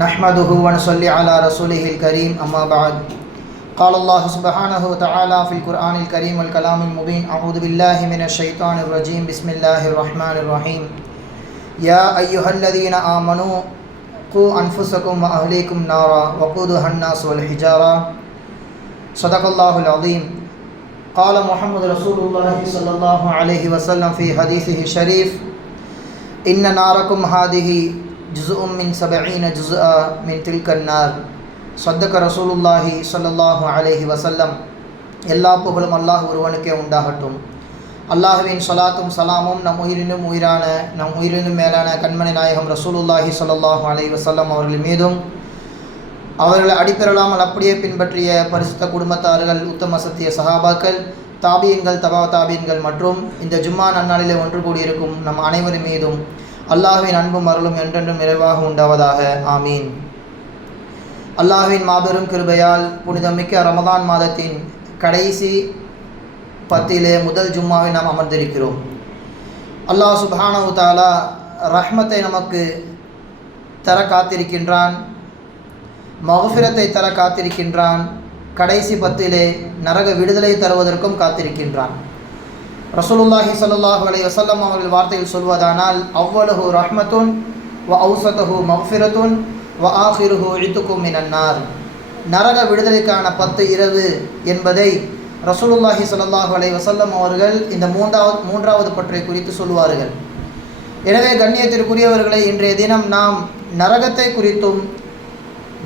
نحمده ونصلي على رسوله الكريم أما بعد قال الله سبحانه وتعالى في القرآن الكريم والكلام المبين أعوذ بالله من الشيطان الرجيم بسم الله الرحمن الرحيم يا أيها الذين آمنوا قوا أنفسكم وأهليكم نارا وقودها الناس والحجارة صدق الله العظيم قال محمد رسول الله صلى الله عليه وسلم في حديثه الشريف إن ناركم هذه جزء من 70 جزءا من تلك النار صدق رسول الله صلى الله عليه وسلم. எல்லா புகழும் அல்லாஹ் ஒருவனுக்கே உண்டாகட்டும். அல்லாஹ்வின் ஸலாத்தும் சலாமும் நம் உயிரினும் உயிரான நம் உயிரினும் மேலான கண்மணி நாயகம் ரசூலுல்லாஹி ஸல்லல்லாஹு அலைஹி வஸல்லம் அவர்கள் மீதும் அவர்களை அடிப்பெறலாமல் அப்படியே பின்பற்றிய பரிசுத்த குடும்பத்தார்கள், உத்தம சத்திய சஹாபாக்கள், தாபியன்கள், தபா தாபியன்கள் மற்றும் இந்த ஜும்மா நன்னாளிலே ஒன்று கூடியிருக்கும் நம் அனைவரும் மீதும் அல்லாஹ்வின் அன்பும் அருளும் என்றென்றும் நிறைவாக உண்டாவதாக. ஆமீன். அல்லாஹ்வின் மாபெரும் கிருபையால் புனிதமிக்க ரமதான் மாதத்தின் கடைசி பத்திலே முதல் ஜும்மாவை நாம் அமர்ந்திருக்கிறோம். அல்லாஹ் சுப்ஹானஹு வ தஆலா ரஹ்மத்தை நமக்கு தர காத்திருக்கின்றான், மஃபிரத்தை தர காத்திருக்கின்றான், கடைசி பத்திலே நரக விடுதலை தருவதற்கும் காத்திருக்கின்றான். ரசூலுல்லாஹி ஸல்லல்லாஹு அலைஹி வஸல்லம் அவர்கள் வார்த்தையில் சொல்வதானால் அவ்வலஹு ரஹ்மத்துன் வ அவ்ஸதஹு மஃபிரத்துன் வ ஆகிருஹு இத்துக்கும் மினன்னார். நரக விடுதலைக்கான 10 இரவு என்பதை ரசூலுல்லாஹி ஸல்லல்லாஹு அலைஹி வஸல்லம் அவர்கள் இந்த மூன்றாவது பற்றை குறித்து சொல்வார்கள். எனவே கண்ணியத்திற்குரியவர்களை, இன்றைய தினம் நாம் நரகத்தை குறித்தும்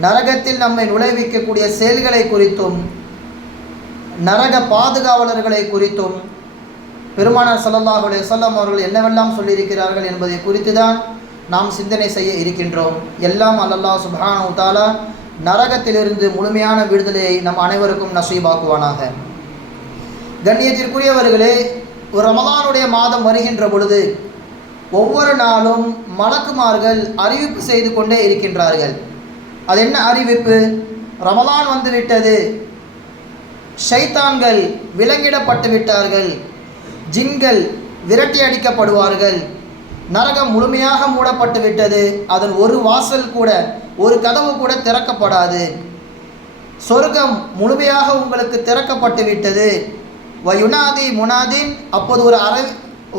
நரகத்தில் நம்மை நுழைவிக்கக்கூடிய செயல்களை குறித்தும் நரக பாதுகாவலர்களை குறித்தும் பெருமானார் ஸல்லல்லாஹு அலைஹி வஸல்லம் அவர்கள் என்னவெல்லாம் சொல்லியிருக்கிறார்கள் என்பதை குறித்து தான் நாம் சிந்தனை செய்ய இருக்கின்றோம். எல்லாம் அல்லாஹ் சுப்ஹானஹு வ தஆலா நரகத்திலிருந்து முழுமையான விடுதலையை நம் அனைவருக்கும் நசீபாக்குவானாக. கண்ணியத்திற்குரியவர்களே, ஒரு ரமலானுடைய மாதம் வருகின்ற பொழுது ஒவ்வொரு நாளும் மலக்குமார்கள் அறிவிப்பு செய்து கொண்டே இருக்கின்றார்கள். அது என்ன அறிவிப்பு? ரமலான் வந்துவிட்டது, ஷைத்தான்கள் விலங்கிடப்பட்டு விட்டார்கள், ஜின்கள் விரட்டி அடிக்கப்படுவார்கள், நரகம் முழுமையாக மூடப்பட்டு விட்டது, அதன் ஒரு வாசல் கூட, ஒரு கதவு கூட திறக்கப்படாது, சொர்க்கம் முழுமையாக உங்களுக்கு திறக்கப்பட்டு விட்டது. வயுனாதி முனாதின், அப்போது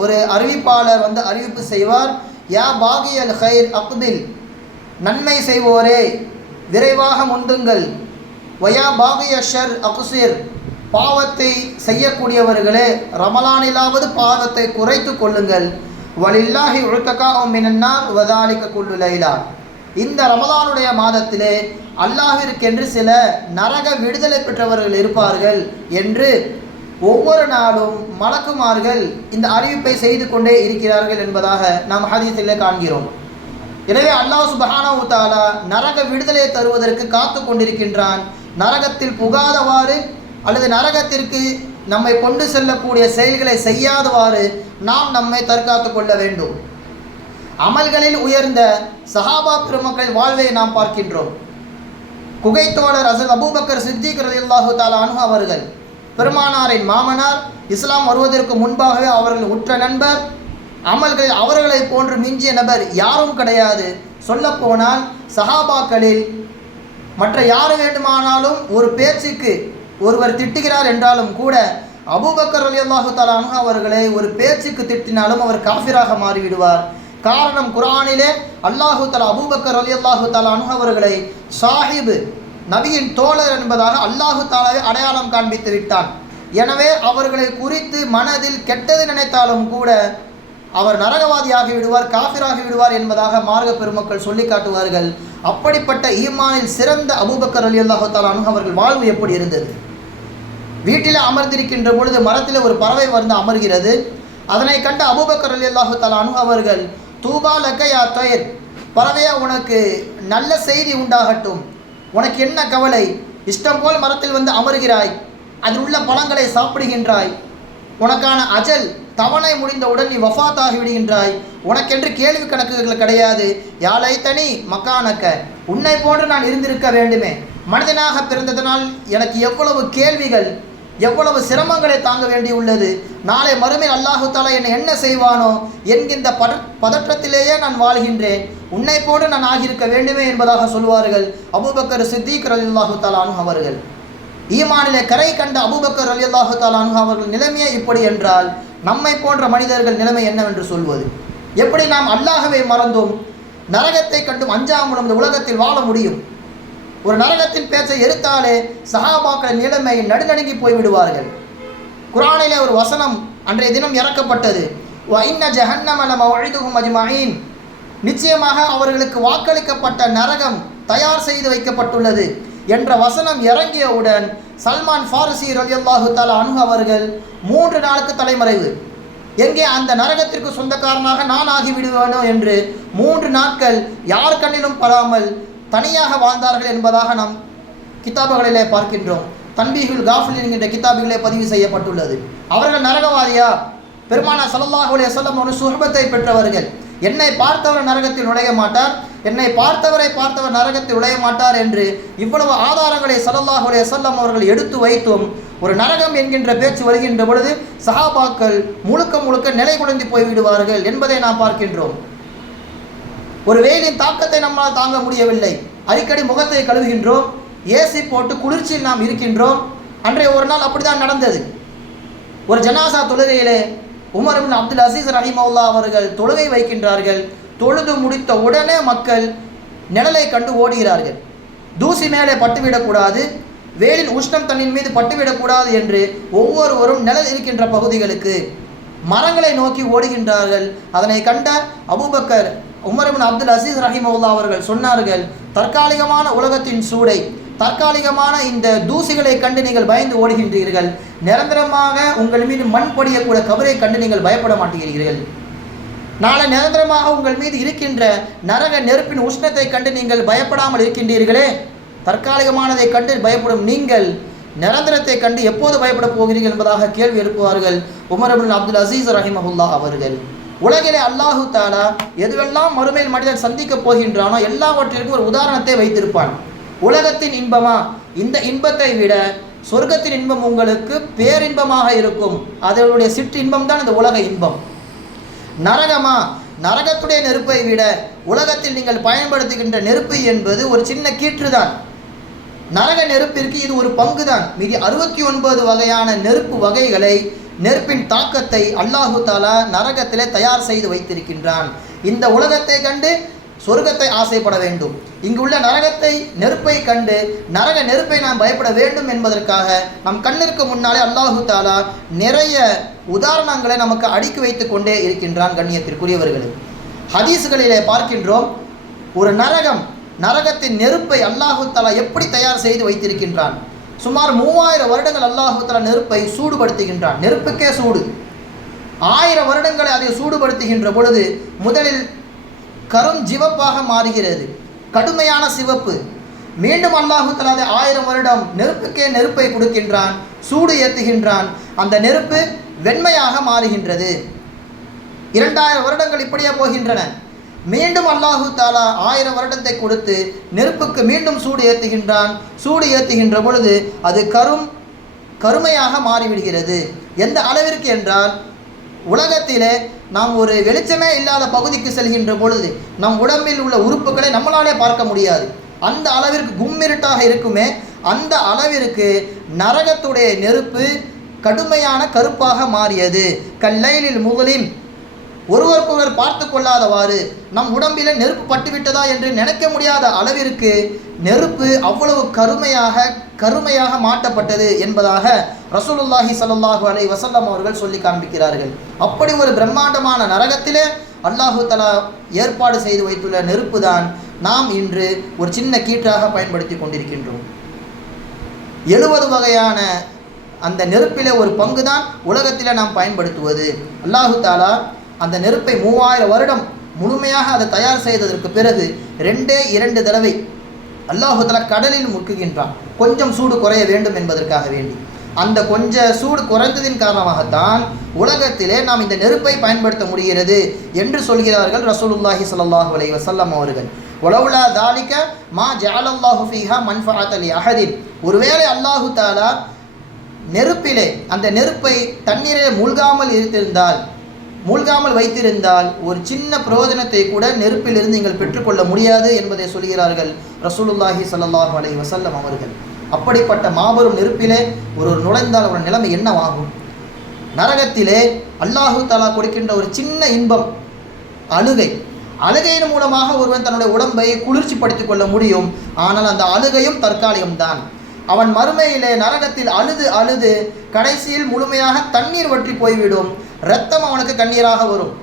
ஒரு அறிவிப்பாளர் வந்து அறிவிப்பு செய்வார், யா பாகி அல் ஹைர் அக்பில், நன்மை செய்வோரே விரைவாக முந்துங்கள், வயா பாகி அஷர் அகுசிர், பாவத்தை செய்யக்கூடியவர்களே ரமலானிலாவது பாவத்தை குறைத்து கொள்ளுங்கள், வலில்லாஹி உல்ககாஉம் மினன்னார் வதாலிக குல்லு லைலா. இந்த ரமலானுடைய மாதத்திலே அல்லாஹ்விற்கென்று சில நரக விடுதலை பெற்றவர்கள் இருப்பார்கள் என்று ஒவ்வொரு நாளும் மலக்குமார்கள் இந்த அறிவிப்பை செய்து கொண்டே இருக்கிறார்கள் என்பதாக நாம் ஹதீஸிலே காண்கிறோம். எனவே அல்லாஹ் சுப்ஹானஹு வ தஆலா நரக விடுதலையை தருவதற்கு காத்து கொண்டிருக்கின்றான். நரகத்தில் புகாதவாறு அல்லது நரகத்திற்கு நம்மை கொண்டு செல்லக்கூடிய செயல்களை செய்யாதவாறு நாம் நம்மை தற்காத்து கொள்ள வேண்டும். அமல்களில் உயர்ந்த சஹாபா பெருமக்கள் வாழ்வை நாம் பார்க்கின்றோம். குகைத்தோழர் ஹஸரத் அபூபக்கர் சித்திக் ரலியல்லாஹு தஆலா அன்ஹு அவர்கள் பெருமானாரின் மாமனார், இஸ்லாம் வருவதற்கு முன்பாகவே அவர்கள் உற்ற நண்பர், அமல்களில் அவர்களை போன்று மிஞ்சிய நபர் யாரும் கிடையாது. சொல்லப்போனால் சஹாபாக்களில் மற்ற யார் வேண்டுமானாலும் ஒரு பேச்சுக்கு ஒருவர் திட்டுகிறார் என்றாலும் கூட அபூபக்கர் ரலியல்லாஹு தஆலா அன்ஹு அவர்களை ஒரு பேச்சுக்கு திட்டினாலும் அவர் காஃபிராக மாறிவிடுவார். காரணம், குர்ஆனிலே அல்லாஹு தஆலா அபூபக்கர் ரலியல்லாஹு தஆலா அன்ஹு அவர்களை சாஹிப், நபியின் தோழர் என்பதாக அல்லாஹு தஆலாவை அடையாளம் காண்பித்து விட்டான். எனவே அவர்களை குறித்து மனதில் கெட்டது நினைத்தாலும் கூட அவர் நரகவாதியாகி விடுவார், காஃபிராகி விடுவார் என்பதாக மார்க்க பெருமக்கள் சொல்லி காட்டுவார்கள். அப்படிப்பட்ட ஈமானில் சிறந்த அபூபக்கர் ரலியல்லாஹு தஆலா அன்ஹு அவர்கள் வாழ்வு எப்படி இருந்தது? வீட்டில் அமர்ந்திருக்கின்ற பொழுது மரத்தில் ஒரு பறவை வந்து அமர்கிறது. அதனை கண்ட அபூபக்கர் ரலியல்லாஹு தஆலா அன்ஹு அவர்கள், தூபா லக்க யா தய்ர், பறவையா உனக்கு நல்ல செய்தி உண்டாகட்டும், உனக்கு என்ன கவலை? இஷ்டம் போல் மரத்தில் வந்து அமர்கிறாய், அதில் உள்ள பழங்களை சாப்பிடுகின்றாய், உனக்கான அஜல் தவணை முடிந்தவுடன் நீ வஃபாத் ஆகிவிடுகின்றாய், உனக்கென்று கேள்வி கணக்குகள் கிடையாது. யாழை தனி மக்கானக்க, உன்னை போன்று நான் இருந்திருக்க வேண்டுமே, மனிதனாக பிறந்ததனால் எனக்கு எவ்வளவு கேள்விகள், எவ்வளவு சிரமங்களை தாங்க வேண்டியுள்ளது, நாளை மறுமை அல்லாஹு தாலா என்னை என்ன செய்வானோ என்கின்ற பதற்றத்திலேயே நான் வாழ்கின்றேன், உன்னை போன்று நான் ஆகியிருக்க வேண்டுமே என்பதாக சொல்வார்கள் அபூபக்கர் சித்திக் ரலியல்லாஹு தஆலா அன்ஹு அவர்கள். ஈமானிலே கரை கண்ட அபூபக்கர் ரலியல்லாஹு தஆலா அன்ஹு அவர்கள் நிலைமையே இப்படி என்றால் நம்மை போன்ற மனிதர்கள் நிலைமை என்னவென்று சொல்வது? எப்படி நாம் அல்லாஹ்வை மறந்தோம், நரகத்தை கண்டும் அஞ்சாமல் இந்த உலகத்தில் வாழ முடியும்? ஒரு நரகத்தின் பேச்சை எடுத்தாலே சஹாபாக்களின் நிலைமை நடுநடுங்கி போய்விடுவார்கள். குர்ஆனிலே ஒரு வசனம் அன்றைய தினம் இறக்கப்பட்டது, வ இன்ன ஜஹன்னம லமவ்இதுஹும் அஜ்மஈன், நிச்சயமாக அவர்களுக்கு வாக்களிக்கப்பட்ட நரகம் தயார் செய்து வைக்கப்பட்டுள்ளது என்ற வசனம் இறங்கியவுடன் சல்மான் ஃபாரிசி ரலியல்லாஹு தஆலா அன்ஹு அவர்கள் 3 நாளுக்கு தலைமறைவு. எங்கே அந்த நரகத்திற்கு சொந்தக்காரனாக நான் ஆகிவிடுவேனோ என்று 3 நாட்கள் யார் கண்ணிலும் படாமல் தனியாக வாழ்ந்தார்கள் என்பதாக நாம் கிதாபுகளிலே பார்க்கின்றோம். தன்பீஹுல் காஃபில் என்கின்ற கிதாபுகளிலே பதிவு செய்யப்பட்டுள்ளது. அவர்கள் நரகவாதியா? பெருமானார் ஸல்லல்லாஹு அலைஹி வஸல்லம் ஒரு சுஹபத்தை பெற்றவர்கள். என்னை பார்த்தவர் நரகத்தில் நுழைய மாட்டார், என்னை பார்த்தவர் நரகத்தில் நுழைய மாட்டார் என்று இவ்வளவு ஆதாரங்களை ஸல்லல்லாஹு அலைஹி வஸல்லம் அவர்கள் எடுத்து வைத்தும் ஒரு நரகம் என்கின்ற பேச்சு வருகின்ற பொழுது சஹாபாக்கள் முழுக்க நிலை குலைந்து போய்விடுவார்கள் என்பதை நாம் பார்க்கின்றோம். ஒரு வெயிலின் தாக்கத்தை நம்மால் தாங்க முடியவில்லை, அடிக்கடி முகத்தை கழுவுகின்றோம், ஏசி போட்டு குளிர்ச்சியில் நாம் இருக்கின்றோம். அன்றைய ஒரு நாள் அப்படிதான் நடந்தது. ஒரு ஜனாசா தொழுகையிலே உமர் இப்னு அப்துல் அசீஸ் ரஹிமஹுல்லாஹ் அவர்கள் தொழுகை வைக்கின்றார்கள். தொழுது முடித்த உடனே மக்கள் நிழலை கண்டு ஓடுகிறார்கள். தூசி மேலே பட்டுவிடக்கூடாது, வேலின் உஷ்ணம் தண்ணின் மீது பட்டுவிடக்கூடாது என்று ஒவ்வொருவரும் நிழல் இருக்கின்ற பகுதிகளுக்கு மரங்களை நோக்கி ஓடுகின்றார்கள். அதனை கண்ட Abu Bakr Umar ibn Abdul Azeez ரஹிமஹுல்லாஹ் அவர்கள் சொன்னார்கள், தற்காலிகமான உலகத்தின் சூடை, தற்காலிகமான இந்த தூசிகளை கண்டு நீங்கள் பயந்து ஓடுகின்றீர்கள், நிரந்தரமாக உங்கள் மீது மண் படியக்கூடிய கபரை கண்டு நீங்கள் பயப்பட மாட்டீர்கள். நாளை நிரந்தரமாக உங்கள் மீது இருக்கின்ற நரக நெருப்பின் உஷ்ணத்தை கண்டு நீங்கள் பயப்படாமல் இருக்கின்றீர்களே, தற்காலிகமானதை கண்டு பயப்படும் நீங்கள் நிரந்தரத்தை கண்டு எப்போது பயப்பட போகிறீர்கள் என்பதாக கேள்வி எழுப்புவார்கள் உமர் இப்னு அப்துல் அசீஸ் ரஹிமஹுல்லாஹ் அவர்கள். உலகிலே அல்லாஹு தாலா எதுவெல்லாம் மறுமையில் மனிதன் சந்திக்க போகின்றானோ எல்லாவற்றிற்கும் ஒரு உதாரணத்தை வைத்திருப்பான். உலகத்தின் இன்பமா, இந்த இன்பத்தை விட சொர்க்கத்தின் இன்பம் உங்களுக்கு பேரின்பமாக இருக்கும், அதனுடைய சிற்று இன்பம் தான் இந்த உலக இன்பம். நரகமா, நரகத்துடைய நெருப்பை விட உலகத்தில் நீங்கள் பயன்படுத்துகின்ற நெருப்பு என்பது ஒரு சின்ன கீற்று தான். நரக நெருப்பிற்கு இது ஒரு பங்கு தான். மீதி 69 வகையான நெருப்பு வகைகளை, நெருப்பின் தாக்கத்தை அல்லாஹு தாலா நரகத்திலே தயார் செய்து வைத்திருக்கின்றான். இந்த உலகத்தை கண்டு சொர்க்கத்தை ஆசைப்பட வேண்டும், இங்கு உள்ள நரகத்தை நெருப்பை கண்டு நரக நெருப்பை நாம் பயப்பட வேண்டும் என்பதற்காக நம் கண்ணிற்கு முன்னாலே அல்லாஹு தாலா நிறைய உதாரணங்களை நமக்கு அடுக்கி வைத்து கொண்டே இருக்கின்றான். கண்ணியத்திற்குரியவர்களே, ஹதீஸ்களிலே பார்க்கின்றோம், ஒரு நரகத்தின் நெருப்பை அல்லாஹு தாலா எப்படி தயார் செய்து வைத்திருக்கின்றான். சுமார் 3000 வருடங்கள் அல்லாஹு தாலா நெருப்பை சூடுபடுத்துகின்றான். நெருப்புக்கே சூடு. 1000 வருடங்களை அதை சூடுபடுத்துகின்ற பொழுது முதலில் கருஞ்சிவப்பாக மாறுகிறது, கடுமையான சிவப்பு. மீண்டும் அல்லாஹு தஆலா 1000 வருடம் நெருப்புக்கே நெருப்பை கொடுக்கின்றான், சூடு ஏற்றுகின்றான். அந்த நெருப்பு வெண்மையாக மாறுகின்றது. 2000 வருடங்கள் இப்படியே போகின்றன. மீண்டும் அல்லாஹு தஆலா 1000 வருடத்தை கொடுத்து நெருப்புக்கு மீண்டும் சூடு ஏற்றுகின்றான். சூடு ஏற்றுகின்ற பொழுது அது கருமையாக மாறிவிடுகிறது. எந்த அளவிற்கு என்றால், உலகத்திலே நாம் ஒரு வெளிச்சமே இல்லாத பகுதிக்கு செல்கின்ற பொழுது நம் உடம்பில் உள்ள உறுப்புகளை நம்மளாலே பார்க்க முடியாது. அந்த அளவிற்கு கும்மிருட்டாக இருக்குமே, அந்த அளவிற்கு நரகத்துடைய நெருப்பு கடுமையான கருப்பாக மாறியது. கல்லைலில் முகலிம், ஒருவருக்கொருவர் பார்த்து கொள்ளாதவாறு நம் உடம்பிலே நெருப்பு பட்டுவிட்டதா என்று நினைக்க முடியாத அளவிற்கு நெருப்பு அவ்வளவு கருமையாக மாட்டப்பட்டது என்பதாக ரசூலுல்லாஹி ஸல்லல்லாஹு அலைஹி வஸல்லம் அவர்கள் சொல்லி காண்பிக்கிறார்கள். அப்படி ஒரு பிரம்மாண்டமான நரகத்திலே அல்லாஹு தஆலா ஏற்பாடு செய்து வைத்துள்ள நெருப்பு தான் நாம் இன்று ஒரு சின்ன கீற்றாக பயன்படுத்தி கொண்டிருக்கின்றோம். 70 வகையான அந்த நெருப்பிலே ஒரு பங்கு தான் உலகத்திலே நாம் பயன்படுத்துவது. அல்லாஹு தஆலா அந்த நெருப்பை 3000 வருடம் முழுமையாக அதை தயார் செய்ததற்கு பிறகு 2 தடவை அல்லாஹு தஆலா கடலில் முக்குகின்றான், கொஞ்சம் சூடு குறைய வேண்டும் என்பதற்காக வேண்டி. அந்த கொஞ்ச சூடு குறைந்ததின் காரணமாகத்தான் உலகத்திலே நாம் இந்த நெருப்பை பயன்படுத்த முடிகிறது என்று சொல்கிறார்கள் ரசூலுல்லாஹி ஸல்லல்லாஹு அலைஹி வஸல்லம் அவர்கள். வலவுலா தாலிக மா ஜஅலல்லாஹு ஃபீஹா மன்ஃபஅத லி அஹதின், ஒருவேளை அல்லாஹு தஆலா நெருப்பிலே அந்த நெருப்பை தண்ணீரில் மூழ்காமல் வைத்திருந்தால் ஒரு சின்ன பிரயோஜனத்தை கூட நெருப்பிலிருந்து நீங்கள் பெற்றுக்கொள்ள முடியாது என்பதை சொல்கிறார்கள் ரசூலுல்லாஹி ஸல்லல்லாஹு அலைஹி வஸல்லம் அவர்கள். அப்படிப்பட்ட மாபெரும் நெருப்பிலே ஒரு நுழைந்தால் ஒரு நிலைமை என்னவாகும்? நரகத்திலே அல்லாஹு தஆலா கொடுக்கின்ற ஒரு சின்ன இன்பம் அழுகையின் மூலமாக ஒருவன் தன்னுடைய உடம்பை குளிர்ச்சிப்படுத்திக் கொள்ள முடியும். ஆனால் அந்த அழுகையும் தற்காலிகம்தான். அவன் மறுமையிலே நரகத்தில் அழுது கடைசியில் முழுமையாக தண்ணீர் வற்றி போய்விடும். இரத்தம் அவனுக்கு கண்ணீராக வரும்.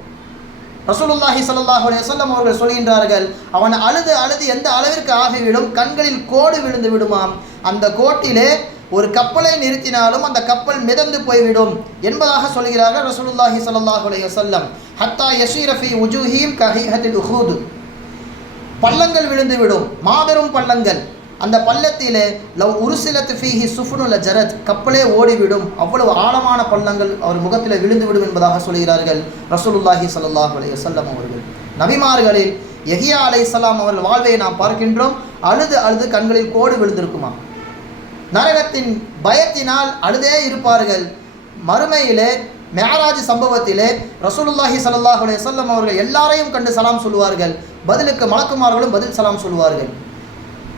ரசூலுல்லாஹி ஸல்லல்லாஹு அலைஹி வஸல்லம் அவர்கள் சொல்கின்றார்கள், அவன் அழுது எந்த அளவிற்கு ஆகிவிடும், கண்களில் கோடு விழுந்து விடுமாம். அந்த கோட்டிலே ஒரு கப்பலை நிறுத்தினாலும் அந்த கப்பல் மிதந்து போய்விடும் என்பதாக சொல்கிறார்கள் ரசூலுல்லாஹி ஸல்லல்லாஹு அலைஹி வஸல்லம். ஹத்தா யஸீர ஃபீ உஜூஹிஹிம் கஹீஹத்தில் உஹூத். பள்ளங்கள் விழுந்து விடும், மாபெரும் பள்ளங்கள். அந்த பள்ளத்திலே லவ் உருசிலத் ஃபீஹி சுஃபுனுல் ஜரத், கப்பலே ஓடிவிடும், அவ்வளவு ஆழமான பள்ளங்கள் அவர் முகத்தில் விழுந்து விடும் என்பதாக சொல்கிறார்கள் ரசூலுல்லாஹி ஸல்லல்லாஹு அலைஹி வஸல்லம் அவர்கள். நபிமார்களில் யஹ்யா அலைஹிஸ்ஸலாம் அவர்கள் வாழ்வை நாம் பார்க்கின்றோம். அழுது கண்களில் கோடு விழுந்திருக்குமா. நரகத்தின் பயத்தினால் அழுதே இருப்பார்கள். மறுமையிலே மேராஜ் சம்பவத்திலே ரசூலுல்லாஹி ஸல்லல்லாஹு அலைஹி வஸல்லம் அவர்கள் எல்லாரையும் கண்டு சலாம் சொல்லுவார்கள். பதிலுக்கு மலக்குமார்களும் பதில் சலாம் சொல்லுவார்கள்.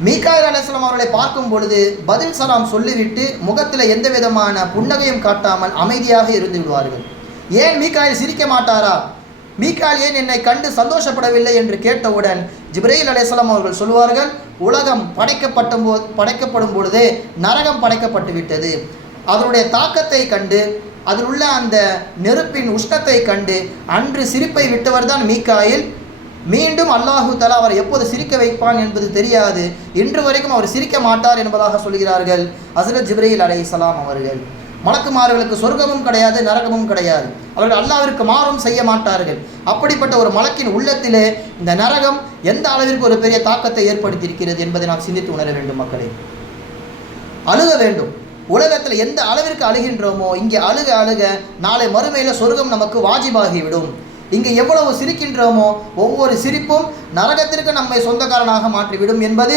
மீகாயில் அலைஹிஸ்ஸலாம் அவர்களை பார்க்கும் பொழுது பதில் சலாம் சொல்லிவிட்டு முகத்தில் எந்த விதமான புன்னகையும் காட்டாமல் அமைதியாக இருந்து விடுவார்கள். ஏன் மீகாயில் சிரிக்க மாட்டாரா, மீகாயில் ஏன் என்னை கண்டு சந்தோஷப்படவில்லை என்று கேட்டவுடன் ஜிப்ரீல் அலைஹிஸ்ஸலாம் அவர்கள் சொல்வார்கள், உலகம் படைக்கப்படும் பொழுதே நரகம் படைக்கப்பட்டு விட்டது. அதனுடைய தாக்கத்தை கண்டு அதில் உள்ள அந்த நெருப்பின் உஷ்ணத்தை கண்டு அன்று சிரிப்பை விட்டவர் தான் மீகாயில். மீண்டும் அல்லாஹு தஆலா அவர் எப்போது சிரிக்க வைப்பான் என்பது தெரியாது. இன்று வரைக்கும் அவர் சிரிக்க மாட்டார் என்பதாக சொல்கிறார்கள் ஹஸ்ரத் ஜிப்ரீல் அலைஹிஸ்ஸலாம் அவர்கள். மலக்குமார்களுக்கு சொர்க்கமும் கிடையாது, நரகமும் கிடையாது. அவர்கள் அல்லாஹ்விற்கு மாறும் செய்ய மாட்டார்கள். அப்படிப்பட்ட ஒரு மலக்கின் உள்ளத்திலே இந்த நரகம் எந்த அளவிற்கு ஒரு பெரிய தாக்கத்தை ஏற்படுத்தியிருக்கிறது என்பதை நாம் சிந்தித்து உணர வேண்டும். மக்களே, அழுக வேண்டும். உலகத்தில் எந்த அளவிற்கு அழுகின்றோமோ இங்கே அழுக நாளை மறுமையில் சொர்க்கம் நமக்கு வாஜிபாகிவிடும். இங்கே எவ்வளவு சிரிக்கின்றோமோ ஒவ்வொரு சிரிப்பும் நரகத்திற்கு நம்மை சொந்தக்காரனாக மாற்றிவிடும் என்பது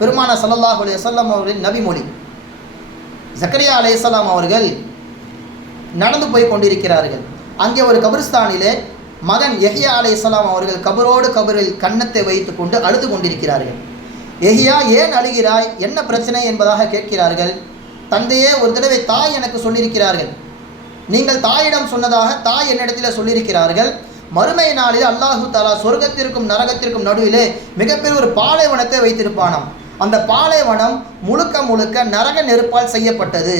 பெருமானார் ஸல்லல்லாஹு அலைஹி வஸல்லம் அவர்களின் நபிமொழி. ஜக்கரியா அலைஹிஸ்ஸலாம் அவர்கள் நடந்து போய் கொண்டிருக்கிறார்கள். அங்கே ஒரு கபிரிஸ்தானிலே மகன் யஹ்யா அலைஹிஸ்ஸலாம் அவர்கள் கபரில் கன்னத்தை வைத்து கொண்டு அழுது கொண்டிருக்கிறார்கள். யஹ்யா, ஏன் அழுகிறாய், என்ன பிரச்சனை என்பதாக கேட்கிறார்கள். தந்தையே, ஒரு தடவை தாய் எனக்கு சொல்லியிருக்கிறார்கள், நீங்கள் தாயிடம் சொன்னதாக தாய் என்னிடத்தில் சொல்லியிருக்கிறார்கள், மறுமை நாளில் அல்லாஹு தஆலா சொர்க்கத்திற்கும் நரகத்திற்கும் நடுவிலே மிகப்பெரிய ஒரு பாலைவனத்தை வைத்திருப்பானாம். அந்த பாலைவனம் முழுக்க நரக நெருப்பால் செய்யப்பட்டது.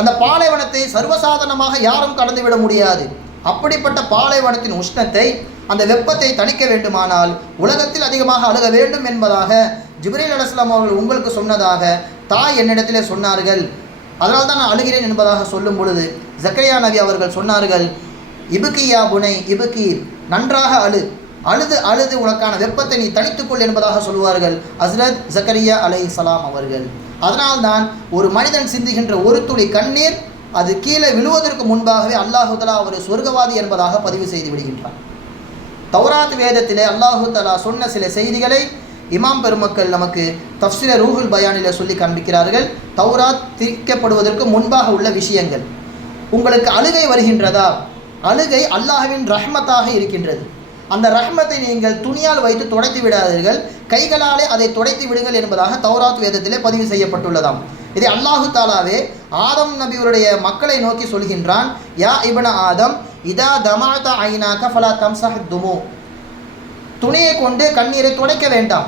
அந்த பாலைவனத்தை சர்வசாதாரணமாக யாரும் கடந்துவிட முடியாது. அப்படிப்பட்ட பாலைவனத்தின் உஷ்ணத்தை, அந்த வெப்பத்தை தணிக்க வேண்டுமானால் உலகத்தில் அதிகமாக அழுக வேண்டும் என்பதாக ஜிப்ரீல் அலைஹிஸ்ஸலாம் அவர்கள் உங்களுக்கு சொன்னதாக தாய் என்னிடத்திலே சொன்னார்கள், அதனால் தான் நான் அழுகிறேன் என்பதாக சொல்லும் பொழுது ஜக்கரியா நபி அவர்கள் சொன்னார்கள், இபுக்கியா புனை இபுக்கி, நன்றாக அழுது உனக்கான வெப்பத்தை நீ தணித்துக்கொள் என்பதாக சொல்வார்கள் ஹஸ்ரத் ஜக்கரியா அலைஹிஸ்ஸலாம் அவர்கள். அதனால்தான் ஒரு மனிதன் சிந்துகின்ற ஒரு துளி கண்ணீர் அது கீழே விழுவதற்கு முன்பாகவே அல்லாஹு தஆலா அவர் சொர்க்கவாதி என்பதாக பதிவு செய்து விடுகின்றான். தௌராத் வேதத்திலே அல்லாஹு தஆலா சொன்ன சில செய்திகளை இமாம் பெருமக்கள் நமக்கு தஃப்ஸீர் ரூஹுல் பயானில் சொல்லி காண்பிக்கிறார்கள். தௌராத் திரிக்கப்படுவதற்கு முன்பாக உள்ள விஷயங்கள். உங்களுக்கு அழுகை வருகின்றதா? அழுகை அல்லாஹ்வின் ரஹ்மத்தாக இருக்கின்றது. அந்த ரஹ்மத்தை நீங்கள் துணியால் வைத்து துடைத்து விடாதீர்கள், கைகளாலே அதை துடைத்து விடுங்கள் என்பதாக தௌராத் வேதத்திலே பதிவு செய்யப்பட்டுள்ளதாம். இதை அல்லாஹு தாலாவே ஆதம் நபியுடைய மக்களை நோக்கி சொல்கின்றான், யா இப்ன ஆதம் இதா தமாத ஐனாக ஃபலா தம்ஸஹ் துமு, துணியை கொண்டு கண்ணீரை துடைக்க வேண்டாம்.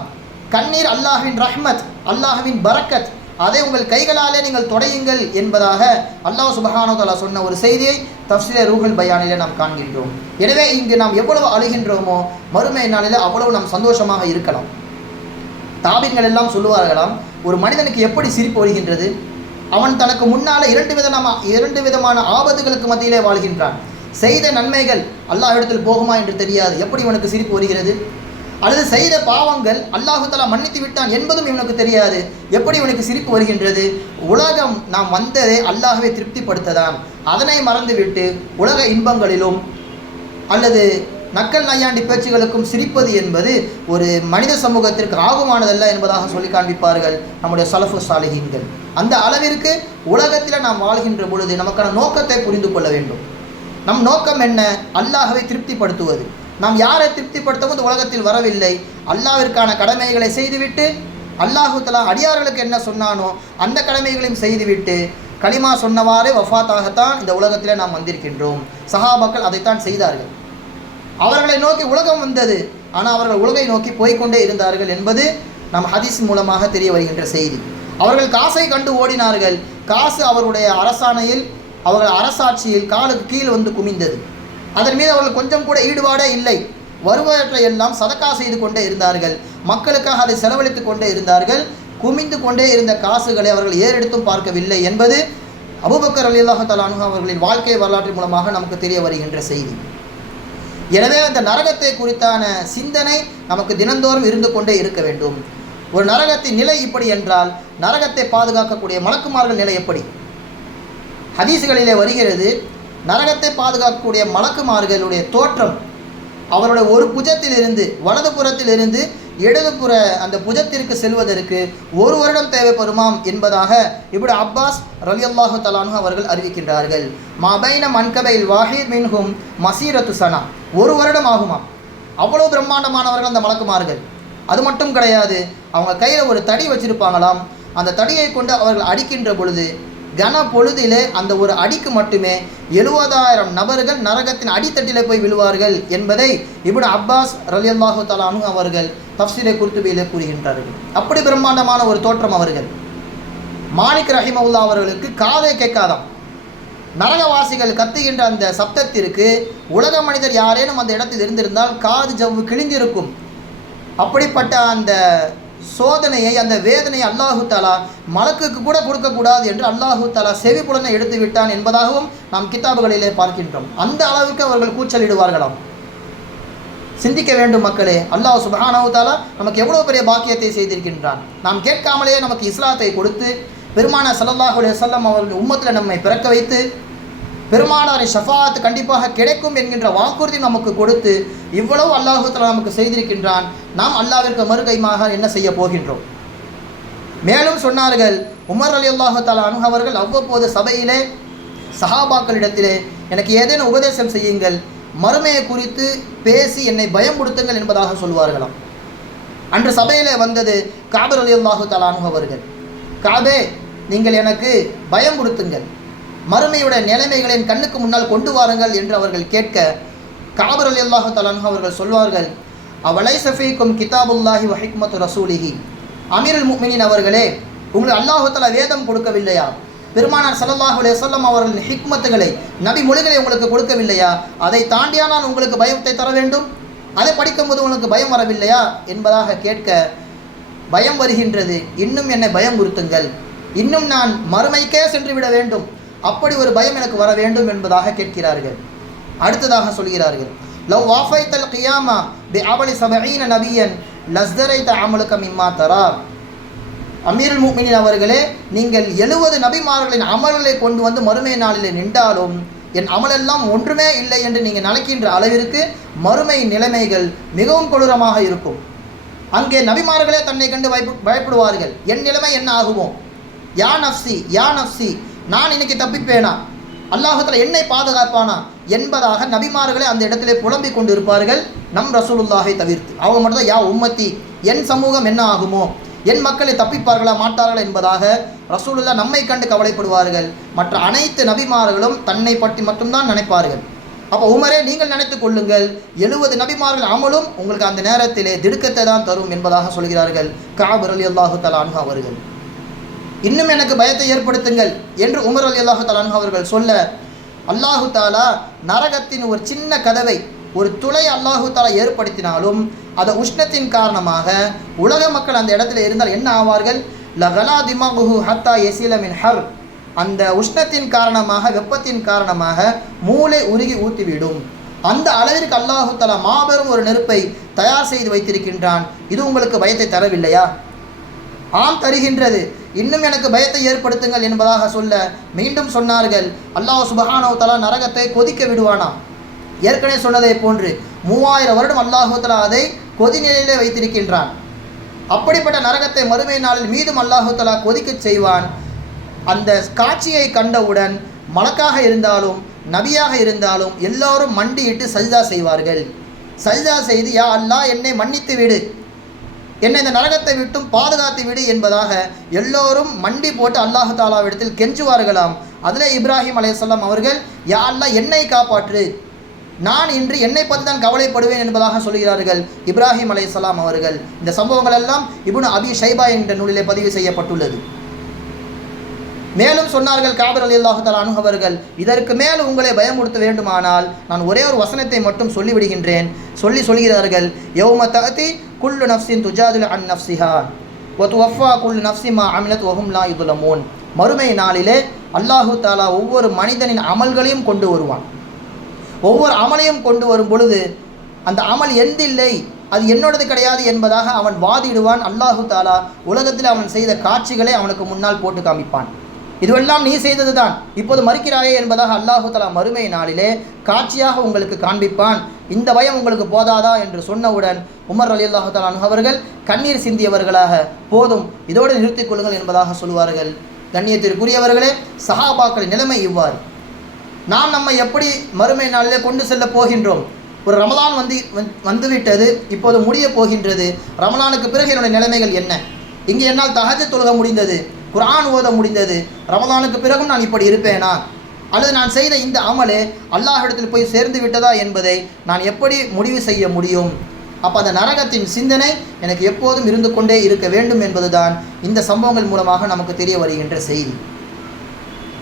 கண்ணீர் அல்லாஹ்வின் ரஹ்மத், அல்லாஹ்வின் பரக்கத், அதை உங்கள் கைகளாலே நீங்கள் தொடையுங்கள் என்பதாக அல்லாஹ் சுப்ஹானஹு வ தஆலா சொன்ன ஒரு செய்தியை தஃப்ஸீர் ரூஹுல் பயானிலே நாம் காண்கின்றோம். எனவே இங்கு நாம் எவ்வளவு அழுகின்றோமோ மறுமை நாளில் அவ்வளவு நாம் சந்தோஷமாக இருக்கலாம். தாபின்கள் எல்லாம் சொல்லுவார்களாம், ஒரு மனிதனுக்கு எப்படி சிரிப்பு வருகின்றது, அவன் தனக்கு முன்னால் இரண்டு விதமான ஆபத்துகளுக்கு மத்தியிலே வாழ்கின்றான். செய்த நன்மைகள் அல்லாஹ்விடத்தில் போகுமா என்று தெரியாது, எப்படி இவனுக்கு சிரிப்பு வருகிறது? அல்லது செய்த பாவங்கள் அல்லாஹு தஆலா மன்னித்து விட்டான் என்பதும் இவனுக்கு தெரியாது, எப்படி இவனுக்கு சிரிப்பு வருகின்றது? உலகம் நாம் வந்ததே அல்லாஹ்வை திருப்திப்படுத்ததான், அதனை மறந்துவிட்டு உலக இன்பங்களிலும் அல்லது நக்கல் நையாண்டி பேச்சுகளுக்கும் சிரிப்பது என்பது ஒரு மனித சமூகத்திற்கு ஆகுமானதல்ல என்பதாக சொல்லி காண்பிப்பார்கள் நம்முடைய சலஃபு சாலிஹீன்கள். அந்த அளவிற்கு உலகத்தில் நாம் வாழ்கின்ற பொழுது நமக்கான நோக்கத்தை புரிந்து கொள்ள வேண்டும். நம் நோக்கம் என்ன? அல்லாஹ்வை திருப்திப்படுத்துவது. நாம் யாரை திருப்திப்படுத்தவும் இந்த உலகத்தில் வரவில்லை. அல்லாஹ்விற்கான கடமைகளை செய்துவிட்டு அல்லாஹு தஆலா அடியார்களுக்கு என்ன சொன்னானோ அந்த கடமைகளையும் செய்துவிட்டு கலிமா சொன்னவாறே வஃபாத்தாகத்தான் இந்த உலகத்தில் நாம் வந்திருக்கின்றோம். சஹாபாக்கள் அதைத்தான் செய்தார்கள். அவர்களை நோக்கி உலகம் வந்தது, ஆனால் அவர்கள் உலகை நோக்கி போய்கொண்டே இருந்தார்கள் என்பது நம் ஹதீஸ் மூலமாக தெரிய வருகின்ற செய்தி. அவர்கள் காசை கண்டு ஓடினார்கள். காசு அவருடைய அரசாணையில், அவர்கள் அரசாட்சியில் காலுக்கு கீழ் வந்து குமிந்தது. அதன் மீது அவர்கள் கொஞ்சம் கூட ஈடுபாடே இல்லை. வருவற்றை எல்லாம் சதக்கா செய்து கொண்டே இருந்தார்கள். மக்களுக்காக அதை செலவழித்து கொண்டே இருந்தார்கள். குமிந்து கொண்டே இருந்த காசுகளை அவர்கள் ஏறெடுத்தும் பார்க்கவில்லை என்பது அபூபக்கர் ரலியல்லாஹு தஆலா அன்ஹு அவர்களின் வாழ்க்கை வரலாற்றின் மூலமாக நமக்கு தெரிய வருகின்ற செய்தி. எனவே அந்த நரகத்தை குறித்தான சிந்தனை நமக்கு தினந்தோறும் இருந்து கொண்டே இருக்க வேண்டும். ஒரு நரகத்தின் நிலை இப்படி என்றால் நரகத்தை பாதுகாக்கக்கூடிய மலக்குமார்கள் நிலை எப்படி? ஹதீஸ்களிலே வருகிறது, நரகத்தை பாதுகாக்கக்கூடிய மலக்குமார்களுடைய தோற்றம் அவருடைய ஒரு புஜத்திலிருந்து வலது புறத்திலிருந்து இடதுபுற அந்த புஜத்திற்கு செல்வதற்கு 1 வருடம் தேவைப்படுமாம் என்பதாக இப்னு அப்பாஸ் ரலியல்லாஹு தஆலா அன்ஹு அவர்கள் அறிவிக்கின்றார்கள். மாபைன மன்கபைல் வாஹித் மின்ஹும் மசீரத்து சனா, 1 வருடம் ஆகுமாம். அவ்வளோ பிரம்மாண்டமானவர்கள் அந்த மலக்குமார்கள். அது மட்டும் கிடையாது, அவங்க கையில் ஒரு தடி வச்சிருப்பாங்களாம். அந்த தடியை கொண்டு அவர்கள் அடிக்கின்ற பொழுது கன பொழுதிலே அந்த ஒரு அடிக்கு மட்டுமே 70,000 நபர்கள் நரகத்தின் அடித்தட்டிலே போய் விழுவார்கள் என்பதை இப்னு அப்பாஸ் ரலியல்லாஹு தஆலா அன்ஹு அவர்கள் தஃப்ஸீரே குர்துபியிலே கூறுகின்றார்கள். அப்படி பிரம்மாண்டமான ஒரு தோற்றம் அவர்கள். மாலிக் ரஹிமஹுல்லாஹ் அவர்களுக்கு காதே கேட்காதாம். நரகவாசிகள் கத்துகின்ற அந்த சப்தத்திற்கு உலக மனிதர் யாரேனும் அந்த இடத்தில் இருந்திருந்தால் காது ஜவ்வு கிழிந்திருக்கும். அப்படிப்பட்ட அந்த சோதனையை, அந்த வேதனையை அல்லாஹு தஆலா மலக்குக்கு கூட கொடுக்கக்கூடாது என்று அல்லாஹு தஆலா செவிப்புலனை எடுத்து விட்டான் என்பதாகவும் நாம் கிதாபுகளிலே பார்க்கின்றோம். அந்த அளவுக்கு அவர்கள் கூச்சலிடுவார்களாம். சிந்திக்க வேண்டும் மக்களே. அல்லாஹ் சுப்ஹானஹு வ தஆலா நமக்கு எவ்வளோ பெரிய பாக்கியத்தை செய்திருக்கின்றான். நாம் கேட்காமலேயே நமக்கு இஸ்லாத்தை கொடுத்து, பெருமானார் ஸல்லல்லாஹு அலைஹி வஸல்லம் அவர்கள் உம்மத்தில் நம்மை பிறக்க வைத்து, பெருமானாரின் ஷஃபாஅத் கண்டிப்பாக கிடைக்கும் என்கின்ற வாக்குறுதி நமக்கு கொடுத்து, இவ்வளவு அல்லாஹு தஆலா நமக்கு செய்திருக்கின்றான். நாம் அல்லாஹ்விற்கு மறுகைமாக என்ன செய்ய போகின்றோம்? மேலும் சொன்னார்கள், உமர் ரலியல்லாஹு தஆலா அன்ஹு அவர்கள் அவ்வப்போது சபையிலே சஹாபாக்களிடத்திலே எனக்கு ஏதேனும் உபதேசம் செய்யுங்கள், மறுமையை குறித்து பேசி என்னை பயமுடுத்துங்கள் என்பதாக சொல்வார்களாம். அன்று சபையிலே வந்தது கஅப் ரலியல்லாஹு தஆலா அன்ஹு அவர்கள். கஅபே, நீங்கள் எனக்கு பயமுடுத்துங்கள், மறுமையுடைய நிலைமைகளின் கண்ணுக்கு முன்னால் கொண்டு வாருங்கள் என்று அவர்கள் கேட்க, கஅப் ரலியல்லாஹு தஆலா அன்ஹு அவர்கள் சொல்வார்கள், அவலைஸ ஃபீக்கும் கிதாபுல்லாஹி வ ஹிக்மத்து ரசூலிஹி, அமீருல் முஃமினீன் அவர்களே, உங்களுக்கு அல்லாஹு தஆலா வேதம் கொடுக்கவில்லையா? பெருமானார் ஸல்லல்லாஹு அலைஹி வஸல்லம் அவர்களின் ஹிக்மத்துகளை, நபி மொழிகளை உங்களுக்கு கொடுக்கவில்லையா? அதை தாண்டியா நான் உங்களுக்கு பயத்தை தர வேண்டும்? அதை படிக்கும்போது உங்களுக்கு பயம் வரவில்லையா என்பதாக கேட்க, பயம் வருகின்றது, இன்னும் என்னை பயமுறுத்துங்கள், இன்னும் நான் மறுமைக்கே சென்று விட வேண்டும், அப்படி ஒரு பயம் எனக்கு வர வேண்டும் என்பதாக கேட்கிறார்கள். அடுத்ததாக சொல்கிறார்கள், லவ் வாஃபைத்தல் கியாமா பி அமலி 70 நபியன் லஸ்தரைத அமலுக மிம்மா தரா. அமீருல் முஃமினீன் அவர்களே, நீங்கள் 70 நபிமார்களின் அமல்களை கொண்டு வந்து மறுமை நாளில் நின்றாலும் என் அமலெல்லாம் ஒன்றுமே இல்லை என்று நீங்கள் நினைக்கின்ற அளவிற்கு மறுமை நிலைமைகள் மிகவும் கொடூரமாக இருக்கும். அங்கே நபிமார்களே தன்னை கண்டு பயப்படுவார்கள். என் நிலைமை என்ன ஆகுமோ? யா நஃப்சி யா நஃப்சி, நான் இன்னைக்கு தப்பிப்பேனா? அல்லாஹ் தஆலா என்னை பாதுகாப்பானா என்பதாக நபிமார்களே அந்த இடத்திலே புலம்பிக் கொண்டு இருப்பார்கள், நம் ரசூலுல்லாஹை தவிர்த்து. அவங்க மட்டும் தான் யா உம்மத்தி, என் சமூகம் என்ன ஆகுமோ, என் மக்களை தப்பிப்பார்களா மாட்டார்களா என்பதாக ரசூலுல்லாஹ் நம்மை கண்டு கவலைப்படுவார்கள். மற்ற அனைத்து நபிமார்களும் தன்னை பற்றி மட்டும்தான் நினைப்பார்கள். அப்போ உமரே, நீங்கள் நினைத்துக் கொள்ளுங்கள், 70 நபிமார்கள் அமலும் உங்களுக்கு அந்த நேரத்திலே திடுக்கத்தை தான் தரும் என்பதாக சொல்கிறார்கள் கஅப் ரலியல்லாஹு தஆலா அன்ஹு அவர்கள். இன்னும் எனக்கு பயத்தை ஏற்படுத்துங்கள் என்று உமர் ரலியல்லாஹு தஆலா அன்ஹு அவர்கள் சொல்ல, அல்லாஹு தஆலா நரகத்தின் ஒரு சின்ன கதவை, ஒரு துளை அல்லாஹு தஆலா ஏற்படுத்தினாலும் அந்த உஷ்ணத்தின் காரணமாக உலக மக்கள் அந்த இடத்துல இருந்தால் என்ன ஆவார்கள்? லகலா திமாகுஹு ஹத்தா யஸீல மின் ஹர், அந்த உஷ்ணத்தின் காரணமாக, வெப்பத்தின் காரணமாக மூளை உருகி ஊற்றிவிடும். அந்த அளவிற்கு அல்லாஹு தஆலா மாபெரும் ஒரு நெருப்பை தயார் செய்து வைத்திருக்கின்றான். இது உங்களுக்கு பயத்தை தரவில்லையா? ஆம், தருகின்றது. இன்னும் எனக்கு பயத்தை ஏற்படுத்துங்கள் என்பதாக சொல்ல மீண்டும் சொன்னார்கள், அல்லாஹ் சுப்ஹானஹு வ தஆலா நரகத்தை கொதிக்க விடுவானாம். ஏற்கனவே சொன்னதை போன்று 3000 வருடம் அல்லாஹு தஆலா அதை கொதிநிலையிலே வைத்திருக்கின்றான். அப்படிப்பட்ட நரகத்தை மறுமை நாளில் மீதும் அல்லாஹு தஆலா கொதிக்கச் செய்வான். அந்த காட்சியை கண்டவுடன் மலக்காக இருந்தாலும் நபியாக இருந்தாலும் எல்லோரும் மண்டியிட்டு சஜ்தா செய்வார்கள். சஜ்தா செய்து, யா அல்லாஹ் என்னை மன்னித்து விடு, என்னை இந்த நரகத்தை விட்டும் பாதுகாத்து விடு என்பதாக எல்லோரும் மண்டி போட்டு அல்லாஹு தாலாவிடத்தில் கெஞ்சுவார்களாம். அதில் இப்ராஹிம் அலைஹிஸ்ஸலாம் அவர்கள், யா அல்லாஹ் என்னை காப்பாற்று, நான் இன்று என்னை பற்றி தான் கவலைப்படுவேன் என்பதாக சொல்கிறார்கள் இப்ராஹிம் அலைஹிஸ்ஸலாம் அவர்கள். இந்த சம்பவங்கள் எல்லாம் இப்னு அபி ஷைபா என்ற நூலிலே பதிவு செய்யப்பட்டுள்ளது. மேலும் சொன்னார்கள் காபிர் ரலியல்லாஹு தஆலா அன்ஹு அவர்கள், இதற்கு மேல் உங்களை பயமுறுத்த வேண்டுமானால் நான் ஒரே ஒரு வசனத்தை மட்டும் சொல்லிவிடுகின்றேன். சொல்கிறார்கள், யௌம தஅதி குல்லு நஃப்ஸின் துஜாதிலு அன் நஃப்ஸிஹா வ துவஃபா குல்லு நஃப்ஸின் மா அமிலத் வ ஹும் லா யுظلمون. மறுமை நாளிலே அல்லாஹு தஆலா ஒவ்வொரு மனிதனின் அமல்களையும் கொண்டு வருவான். ஒவ்வொரு அமலையும் கொண்டு வரும் பொழுது அந்த அமல் எந்தில்லை, அது என்னோடது கிடையாது என்பதாக அவன் வாதிடுவான். அல்லாஹு தஆலா உலகத்தில் அவன் செய்த காட்சிகளை அவனுக்கு முன்னால் போட்டு காமிப்பான். இதுவெல்லாம் நீ செய்தது தான், இப்போது மறுக்கிறாயே என்பதாக அல்லாஹு தஆலா மறுமை நாளிலே காட்சியாக உங்களுக்கு காண்பிப்பான். இந்த பயம் உங்களுக்கு போதாதா என்று சொன்னவுடன் உமர் ரலியல்லாஹு தஆலா அன்ஹு அவர்கள் கண்ணீர் சிந்தியவர்களாக, போதும் இதோடு நிறுத்திக் கொள்ளுங்கள் என்பதாக சொல்வார்கள். கண்ணியத்திற்குரியவர்களே, சஹாபாக்களின் நிலைமை இவ்வாறு. நாம் நம்மை எப்படி மறுமை நாளிலே கொண்டு செல்ல போகின்றோம்? ஒரு ரமலான் வந்துவிட்டது, இப்போது முடிய போகின்றது. ரமலானுக்கு பிறகு என்னுடைய நிலைமைகள் என்ன? இங்கே என்னால் தஹஜ்ஜுத் தொழுக முடிந்தது, குர்ஆன் ஓத முடிந்தது, ரமலானுக்கு பிறகும் நான் இப்படி இருப்பேனா? அல்லது நான் செய்த இந்த அமலே அல்லாஹ்விடத்தில் போய் சேர்ந்து விட்டதா என்பதை நான் எப்படி முடிவு செய்ய முடியும்? அப்போ அந்த நரகத்தின் சிந்தனை எனக்கு எப்போதும் இருந்து கொண்டே இருக்க வேண்டும் என்பதுதான் இந்த சம்பவங்கள் மூலமாக நமக்கு தெரிய வருகின்ற செய்தி.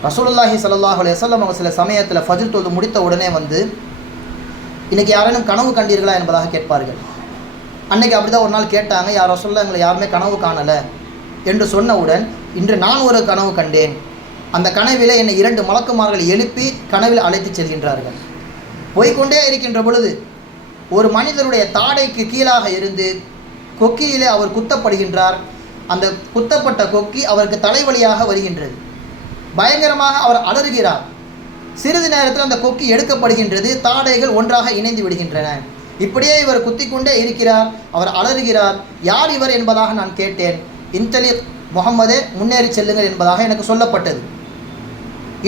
ரசூலுல்லாஹி ஸல்லல்லாஹு அலைஹி வஸல்லம் அவங்க சில சமயத்தில் ஃபஜ்ர் தொழுது முடித்த உடனே வந்து, இன்றைக்கி யாரேனும் கனவு கண்டீர்களா என்பதாக கேட்பார்கள். அன்றைக்கி அப்படி தான் ஒரு நாள் கேட்டாங்க, யார் ரசூலுல்லாஹ் எங்களை யாருமே கனவு காணலை என்று சொன்னவுடன், இன்று நான் ஒரு கனவு கண்டேன், அந்த கனவிலே என்னை 2 மலக்குமார்கள் எழுப்பி கனவில் அழைத்து செல்கின்றார்கள். போய்கொண்டே இருக்கின்ற பொழுது ஒரு மனிதருடைய தாடைக்கு கீழாக இருந்து கொக்கியிலே அவர் குத்தப்படுகின்றார். அந்த குத்தப்பட்ட கொக்கி அவருக்கு தலைவலியாக வருகின்றது. பயங்கரமாக அவர் அலறுகிறார். சிறிது நேரத்தில் அந்த கொக்கி எடுக்கப்படுகின்றது, தாடைகள் ஒன்றாக இணைந்து விடுகின்றன. இப்படியே இவர் குத்திக்கொண்டே இருக்கிறார், அவர் அலறுகிறார். யார் இவர் என்பதாக நான் கேட்டேன். இன்தலிக் முஹம்மதே, முன்னேறி செல்லுங்கள் என்பதாக எனக்கு சொல்லப்பட்டது.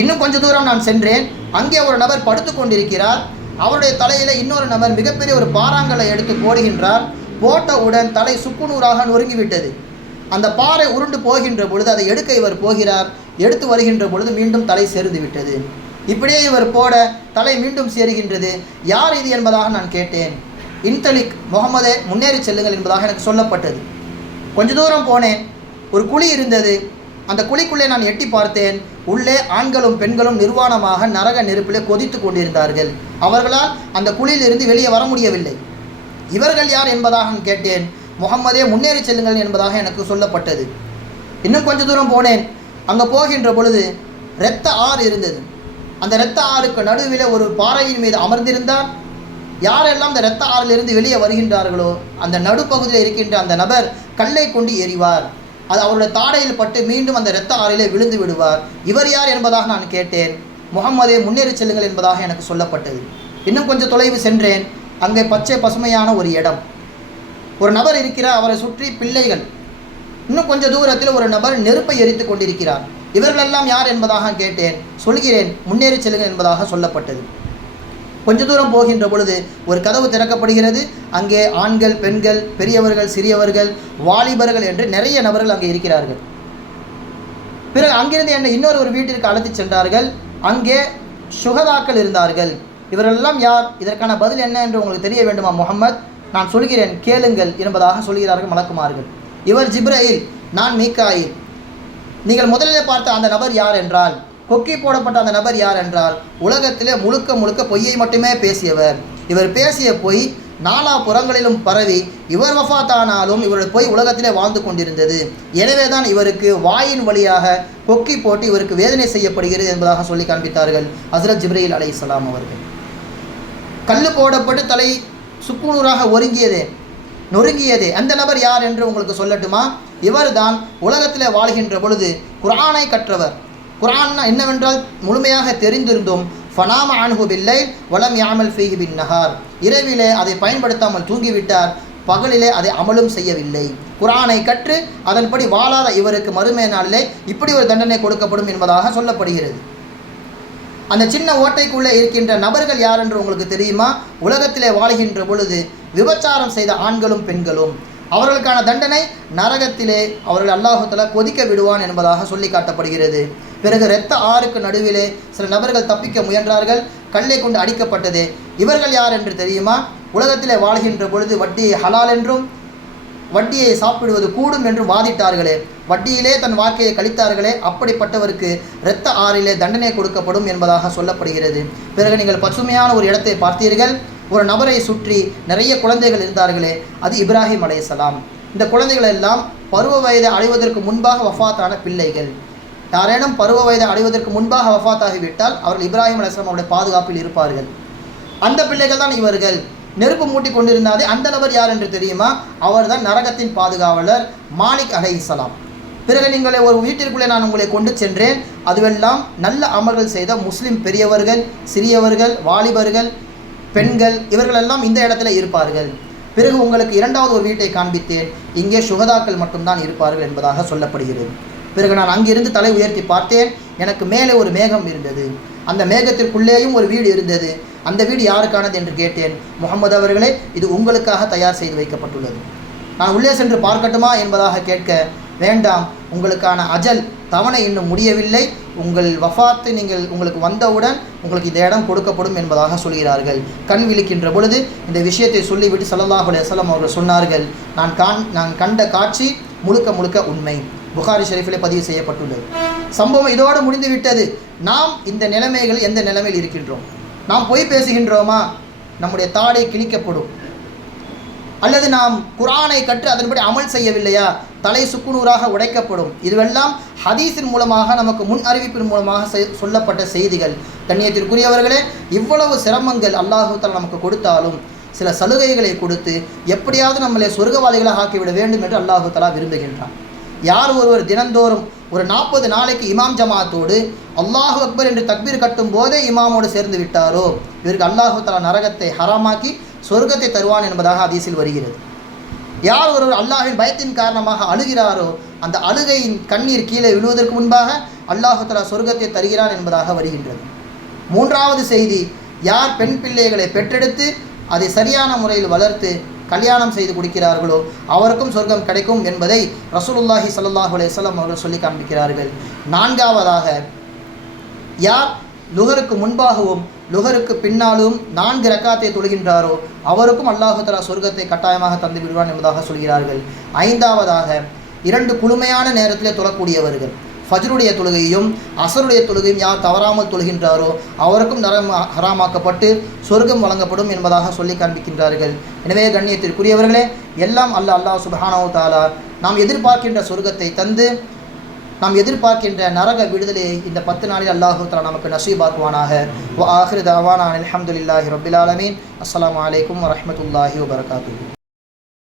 இன்னும் கொஞ்ச தூரம் நான் சென்றேன். அங்கே ஒரு நபர் படுத்து கொண்டிருக்கிறார். அவருடைய தலையில் இன்னொரு நபர் மிகப்பெரிய ஒரு பாறாங்கலை எடுத்து போடுகின்றார். போட்டவுடன் தலை சுக்குநூறாக நொறுங்கிவிட்டது. அந்த பாறை உருண்டு போகின்ற பொழுது அதை எடுக்க இவர் போகிறார். எடுத்து வருகின்ற பொழுது மீண்டும் தலை சேர்ந்து விட்டது. இப்படியே இவர் போட தலை மீண்டும் சேருகின்றது. யார் இது என்பதாக நான் கேட்டேன். இன்தலிக் முஹம்மதே, முன்னேறி செல்லுங்கள் என்பதாக எனக்கு சொல்லப்பட்டது. கொஞ்ச தூரம் போனேன். ஒரு குழி இருந்தது. அந்த குழிக்குள்ளே நான் எட்டி பார்த்தேன். உள்ளே ஆண்களும் பெண்களும் நிர்வாணமாக நரக நெருப்பிலே கொதித்து கொண்டிருந்தார்கள். அவர்களால் அந்த குழியிலிருந்து வெளியே வர முடியவில்லை. இவர்கள் யார் என்பதாக நான் கேட்டேன். முஹம்மதே, முன்னேறி செல்லுங்கள் என்பதாக எனக்கு சொல்லப்பட்டது. இன்னும் கொஞ்ச தூரம் போனேன். அங்கே போகின்ற பொழுது இரத்த ஆறு இருந்தது. அந்த இரத்த ஆறுக்கு நடுவில் ஒரு பாறையின் மீது அமர்ந்திருந்தார். யாரெல்லாம் அந்த இரத்த ஆறிலிருந்து வெளியே வருகின்றார்களோ அந்த நடுப்பகுதியில் இருக்கின்ற அந்த நபர் கல்லை கொண்டு எறிவார். அது அவருடைய தாடையில் பட்டு மீண்டும் அந்த இரத்த ஆறிலே விழுந்து விடுவார். இவர் யார் என்பதாக நான் கேட்டேன். முஹம்மதே, முன்னேறி செல்லுங்கள் என்பதாக எனக்கு சொல்லப்பட்டது. இன்னும் கொஞ்சம் தொலைவு சென்றேன். அங்கே பச்சை பசுமையான ஒரு இடம். ஒரு நபர் இருக்கிறார், அவரை சுற்றி பிள்ளைகள். இன்னும் கொஞ்சம் தூரத்தில் ஒரு நபர் நெருப்பை எரித்து கொண்டிருக்கிறார். இவர்களெல்லாம் யார் என்பதாக கேட்டேன். சொல்கிறேன், முன்னேறி செல்லுங்கள் என்பதாக சொல்லப்பட்டது. கொஞ்ச தூரம் போகின்ற பொழுது ஒரு கதவு திறக்கப்படுகிறது. அங்கே ஆண்கள், பெண்கள், பெரியவர்கள், சிறியவர்கள், வாலிபர்கள் என்று நிறைய நபர்கள் அங்கே இருக்கிறார்கள். பிறகு அங்கிருந்து என்னை இன்னொரு வீட்டிற்கு அழைத்து சென்றார்கள். அங்கே சுகதாக்கள் இருந்தார்கள். இவரெல்லாம் யார்? இதற்கான பதில் என்ன என்று உங்களுக்கு தெரிய வேண்டுமா முஹம்மத்? நான் சொல்கிறேன், கேளுங்கள் என்பதாக சொல்கிறார்கள் மலக்குமார்கள். இவர் ஜிப்ரயில், நான் மீகாயில். நீங்கள் முதலில் பார்த்த அந்த நபர் யார் என்றால், கொக்கி போடப்பட்ட அந்த நபர் யார் என்றால், உலகத்திலே முழுக்க முழுக்க பொய்யை மட்டுமே பேசியவர். இவர் பேசிய பொய் நாலா புறங்களிலும் பரவி இவர் வஃபாத்தானாலும் இவருடைய பொய் உலகத்திலே வாழ்ந்து கொண்டிருந்தது. எனவே தான் இவருக்கு வாயின் வழியாக கொக்கி போட்டு இவருக்கு வேதனை செய்யப்படுகிறது என்பதாக சொல்லி காண்பித்தார்கள் ஹஸ்ரத் ஜிப்ரீல் அலைஹிஸ்ஸலாம் அவர்கள். கல் போடப்பட்டு தலை சுக்குநூறாக நொறுங்கியதே அந்த நபர் யார் என்று உங்களுக்கு சொல்லட்டுமா? இவர் தான் உலகத்திலே வாழ்கின்ற பொழுது குர்ஆனை கற்றவர். குர்ஆன் என்னவென்றால் முழுமையாக தெரிந்திருந்தும் ஃபனாம அன்ஹு பில்லைல் வலம் யாமல் ஃபீஹி பின் நஹார். இரவிலே அதை பயன்படுத்தாமல் தூங்கிவிட்டார், பகலிலே அதை அமலும் செய்யவில்லை. குர்ஆனை கற்று அதன்படி வாழாத இவருக்கு மறுமை நாளிலே இப்படி ஒரு தண்டனை கொடுக்கப்படும் என்பதாக சொல்லப்படுகிறது. அந்த சின்ன ஓட்டைக்குள்ளே இருக்கின்ற நபர்கள் யார் என்று உங்களுக்கு தெரியுமா? உலகத்திலே வாழ்கின்ற பொழுது விபச்சாரம் செய்த ஆண்களும் பெண்களும். அவர்களுக்கான தண்டனை நரகத்திலே அவர்கள் அல்லாஹு தஆலா கொதிக்க விடுவான் என்பதாக சொல்லி காட்டப்படுகிறது. பிறகு இரத்த ஆறுக்கு நடுவிலே சில நபர்கள் தப்பிக்க முயன்றார்கள், கல்லை கொண்டு அடிக்கப்பட்டது. இவர்கள் யார் என்று தெரியுமா? உலகத்திலே வாழ்கின்ற பொழுது வட்டியை ஹலால் என்றும் வட்டியை சாப்பிடுவது கூடும் என்றும் வாதிட்டார்களே, வட்டியிலே தன் வாழ்க்கையை கழித்தார்களே, அப்படிப்பட்டவருக்கு இரத்த ஆறிலே தண்டனை கொடுக்கப்படும் என்பதாக சொல்லப்படுகிறது. பிறகு நீங்கள் பசுமையான ஒரு இடத்தை பார்த்தீர்கள், ஒரு நபரை சுற்றி நிறைய குழந்தைகள் இருந்தார்களே, அது இப்ராஹிம் அலைஹிஸ்ஸலாம். இந்த குழந்தைகள் எல்லாம் பருவ வயதை அடைவதற்கு முன்பாக வஃபாத்தான பிள்ளைகள். யாரேனும் பருவ வயதை அடைவதற்கு முன்பாக வஃபாத்தாகிவிட்டால் அவர்கள் இப்ராஹிம் அலைஹிஸ்ஸலாம் அவருடைய பாதுகாப்பில் இருப்பார்கள். அந்த பிள்ளைகள் தான் இவர்கள். நெருப்பு மூட்டி கொண்டிருந்தாலே அந்த நபர் யார் என்று தெரியுமா? அவர்தான் நரகத்தின் பாதுகாவலர் மாலிக் அலைஹிஸ்ஸலாம். பிறகு நீங்களே ஒரு வீட்டிற்குள்ளே நான் உங்களை கொண்டு சென்றேன், அதுவெல்லாம் நல்ல அமல்கள் செய்த முஸ்லிம் பெரியவர்கள், சிறியவர்கள், வாலிபர்கள், பெண்கள், இவர்களெல்லாம் இந்த இடத்துல இருப்பார்கள். பிறகு உங்களுக்கு இரண்டாவது ஒரு வீட்டை காண்பித்தேன், இங்கே சுகதாக்கள் மட்டும்தான் இருப்பார்கள் என்பதாக சொல்லப்படுகிறது. பிறகு நான் அங்கிருந்து தலை உயர்த்தி பார்த்தேன், எனக்கு மேலே ஒரு மேகம் இருந்தது, அந்த மேகத்திற்குள்ளேயும் ஒரு வீடு இருந்தது. அந்த வீடு யாருக்கானது என்று கேட்டேன். முகமது அவர்களே, இது உங்களுக்காக தயார் செய்து வைக்கப்பட்டுள்ளது, நான் உள்ளே சென்று பார்க்கட்டுமா என்பதாக கேட்க, வேண்டாம், உங்களுக்கான அஜல் தவணை இன்னும் முடியவில்லை, உங்கள் வஃபாத்து உங்களுக்கு வந்தவுடன் உங்களுக்கு இந்த இடம் கொடுக்கப்படும் என்பதாக சொல்கிறார்கள். கண் விழிக்கின்ற பொழுது இந்த விஷயத்தை சொல்லிவிட்டு ஸல்லல்லாஹு அலைஹி வஸல்லம் அவர்கள் சொன்னார்கள், நான் கண்ட காட்சி முழுக்க முழுக்க உண்மை. புகாரி ஷெரீஃபிலே பதிவு செய்யப்பட்டுள்ளது. சம்பவம் இதோடு முடிந்து விட்டது. நாம் இந்த நிலைமைகள் எந்த நிலைமையில் இருக்கின்றோம்? நாம் பொய் பேசுகின்றோமா? நம்முடைய தாடை கிழிக்கப்படும். அல்லது நாம் குர்ஆனை கற்று அதன்படி அமல் செய்யவில்லையா? தலை சுக்குநூறாக உடைக்கப்படும். இதுவெல்லாம் ஹதீஸின் மூலமாக நமக்கு முன் அறிவிப்பின் மூலமாக சொல்லப்பட்ட செய்திகள். கண்ணியத்திற்குரியவர்களே, இவ்வளவு சிரமங்கள் அல்லாஹு தஆலா நமக்கு கொடுத்தாலும் சில சலுகைகளை கொடுத்து எப்படியாவது நம்மளை சொர்க்கவாதிகளாக ஆக்கிவிட வேண்டும் என்று அல்லாஹு தஆலா விரும்புகின்றான். யார் ஒருவர் தினந்தோறும் ஒரு 40 நாளைக்கு இமாம் ஜமாத்தோடு அல்லாஹு அக்பர் என்று தக்பீர் கட்டும் போதே இமாமோடு சேர்ந்து விட்டாரோ, இவருக்கு அல்லாஹு தஆலா நரகத்தை ஹராமாக்கி சொர்க்கத்தை தருவான் என்பதாக ஹதீஸில் வருகிறது. யார் ஒருவர் அல்லாஹ்வின் பயத்தின் காரணமாக அழுகிறாரோ, அந்த அழுகையின் கண்ணீர் கீழே விழுவதற்கு முன்பாக அல்லாஹு தஆலா சொர்க்கத்தை தருகிறான் என்பதாக வருகின்றது. மூன்றாவது செய்தி, யார் பெண் பிள்ளைகளை பெற்றெடுத்து அதை சரியான முறையில் வளர்த்து கல்யாணம் செய்து கொடுக்கிறார்களோ அவருக்கும் சொர்க்கம் கிடைக்கும் என்பதை ரசூலுல்லாஹி ஸல்லல்லாஹு அலைஹி வஸல்லம் அவர்கள் சொல்லி காண்பிக்கிறார்கள். நான்காவதாக, யார் லுஹருக்கு முன்பாகவும் லுஹருக்கு பின்னாலும் 4 ரக்காத்தை தொழுகின்றாரோ அவருக்கும் அல்லாஹு தஆலா சொர்க்கத்தை கட்டாயமாக தந்து விடுவான் என்பதாக சொல்கிறார்கள். ஐந்தாவதாக, 2 குளுமையான நேரத்திலே தொழக்கூடியவர்கள், ஃபஜ்ருடைய தொழுகையும் அசருடைய தொழுகையும் யார் தவறாமல் தொழுகின்றாரோ அவருக்கும் நரகம் ஹராமாக்கப்பட்டு சொர்க்கம் வழங்கப்படும் என்பதாக சொல்லி காண்பிக்கின்றார்கள். எனவே கண்ணியத்திற்குரியவர்களே, எல்லாம் அல்லாஹ் சுப்ஹானஹு வ தஆலா நாம் எதிர்பார்க்கின்ற சொர்க்கத்தை தந்து நாம் எதிர்பார்க்கின்ற நரக விடுதலையை இந்த 10 நாளில் அல்லாஹு தஆலா நமக்கு நசீபாக்குவானாக. வ ஆகிரு தஅவானா அல்ஹம்துலில்லாஹி ரப்பில் ஆலமீன். அஸ்ஸலாமு அலைக்கும் வரஹ்மத்துல்லாஹி வபரகாத்துஹு.